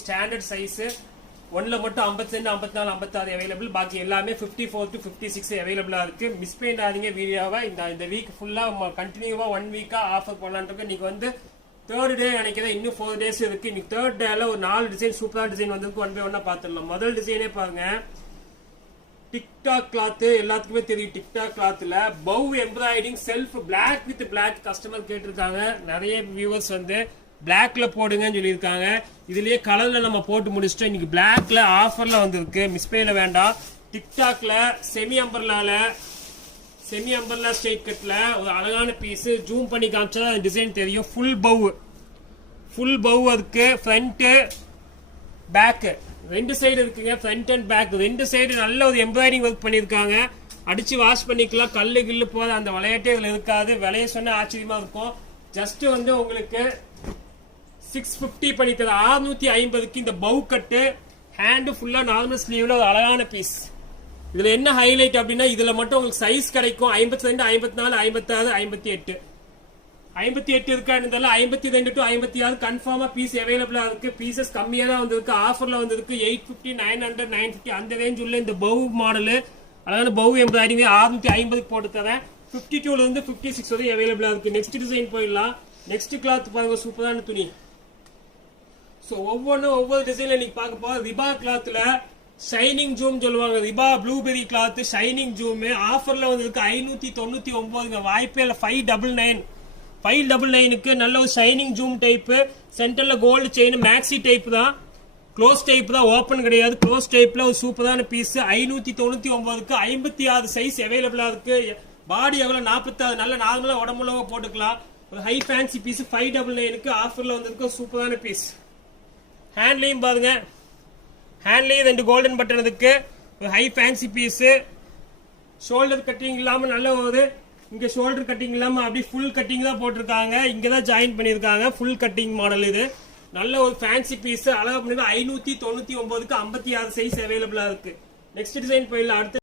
Standard size ஒன்ல மட்டும் 52 54 56 available, பாக்கி எல்லாமே 54 to 56 அவைலபிளா இருக்கு. மிஸ் பண்ணிடாதீங்க வீடியோவை. இந்த வீக் ஃபுல்லா கண்டினியூவா 1 வீக்கா ஆஃபர் பண்ணலான்ட்டு. இன்னைக்கு வந்து தேர்ட் டே நினைக்கிறேன், இன்னும் 4 days இருக்கு. இன்னைக்கு தேர்ட் டேல ஒரு 4 டிசைன் சூப்பரான டிசைன் வந்திருக்கு. 1 by 1 பாத்துடலாம். முதல் டிசைனே பாருங்க, டிக்டாக் கிளாத், எல்லாத்துக்குமே தெரியும். டிக்டாக் கிளாத்ல bow embroidering self block with black customer கேட்டிருக்காங்க. நிறைய வியூவர்ஸ் வந்து பிளாக்ல போடுங்கன்னு சொல்லியிருக்காங்க. இதுலயே கலர்ல நம்ம போட்டு முடிச்சிட்டோம். இன்னைக்கு பிளாக்ல ஆஃபர்ல வந்திருக்கு, மிஸ் பண்ண வேண்டாம். டிக்டாக்ல செமி அம்பர்லா ஸ்ட்ரெயிட் கட்ல ஒரு அழகான பீஸ். ஜூம் பண்ணி காமிச்சா டிசைன் தெரியும். ஃபுல் பவ் அதுக்கு ஃப்ரண்ட் பேக் ரெண்டு சைடு இருக்குங்க. ஃப்ரண்ட் அண்ட் பேக் ரெண்டு சைடு நல்ல ஒரு எம்ப்ராய்டிங் ஒர்க் பண்ணியிருக்காங்க. அடிச்சு வாஷ் பண்ணிக்கலாம். கல்லு கில்லு போத அந்த விளையாட்டே இதுல இருக்காது. விலைய சொன்ன ஆச்சரியமா இருக்கும். ஜஸ்ட் வந்து உங்களுக்கு 650 பண்ணி தர 650க்கு இந்த பவு கட்டு. ஹேண்டு ஃபுல்லா நார்மல் ஸ்லீவ்ல ஒரு அழகான பீஸ். இதுல என்ன ஹைலைட் அப்படின்னா, இதுல மட்டும் உங்களுக்கு சைஸ் கிடைக்கும் 52, 54, 56, 58. 58 இருக்கான்னு 52 to 56 கன்ஃபார்மா பீஸ் அவைலபிளா இருக்கு. பீசஸ் கம்மியா தான் வந்திருக்கு. ஆஃபர்ல வந்திருக்கு 850, 900, 950 அந்த ரேஞ்ச் உள்ள இந்த பவு மாடல் அழகான பவு எம்ப்ராய்டிங் 650 போட்டு தரேன். 52ல இருந்து 56 வரை அவைலபிளா இருக்கு. நெக்ஸ்ட் டிசைன் போயிடலாம். நெக்ஸ்ட் கிளாத் பாருங்க, சூப்பரான துணி. ஸோ ஒவ்வொரு டிசைன்ல நீங்க பார்க்க போற ரிபா கிளாத்ல ஷைனிங் ஜூம் சொல்லுவாங்க. ரிபா ப்ளூபெரி கிளாத் ஷைனிங் ஜூம் ஆஃபர்ல வந்திருக்கு 599. வாய்ப்பே இல்லை. 599க்கு நல்ல ஒரு ஷைனிங் ஜூம் டைப். சென்டர்ல கோல்டு செயின் மேக்ஸி டைப் தான். க்ளோஸ் டைப் தான், ஓப்பன் கிடையாது. க்ளோஸ் டைப்ல ஒரு சூப்பரான பீஸ். 599க்கு 56 சைஸ் அவைலபிளா இருக்கு. பாடி எவ்வளவு 46, நல்ல நார்மலா உடம்புல போட்டுக்கலாம். ஒரு ஹை ஃபேன்சி பீஸ் 599க்கு ஆஃபர்ல வந்திருக்கு. சூப்பரான பீஸ். ஹேண்ட்லையும் பாருங்க, ஹேண்ட்லையும் 2 கோல்டன் பட்டன் இருக்கு. ஒரு high fancy piece. Shoulder cutting இல்லாம நல்ல ஒரு இங்க ஷோல்டர் கட்டிங் இல்லாம அப்படி ஃபுல் கட்டிங் தான் போட்டிருக்காங்க. இங்கதான் ஜாயின் பண்ணிருக்காங்க. ஃபுல் கட்டிங் மாடல் இது. நல்ல ஒரு ஃபேன்சி பீஸ். அழகா பண்ணி 599க்கு 56 சைஸ் அவைலபிளா இருக்கு. நெக்ஸ்ட் டிசைன் போயிடலாம். அடுத்த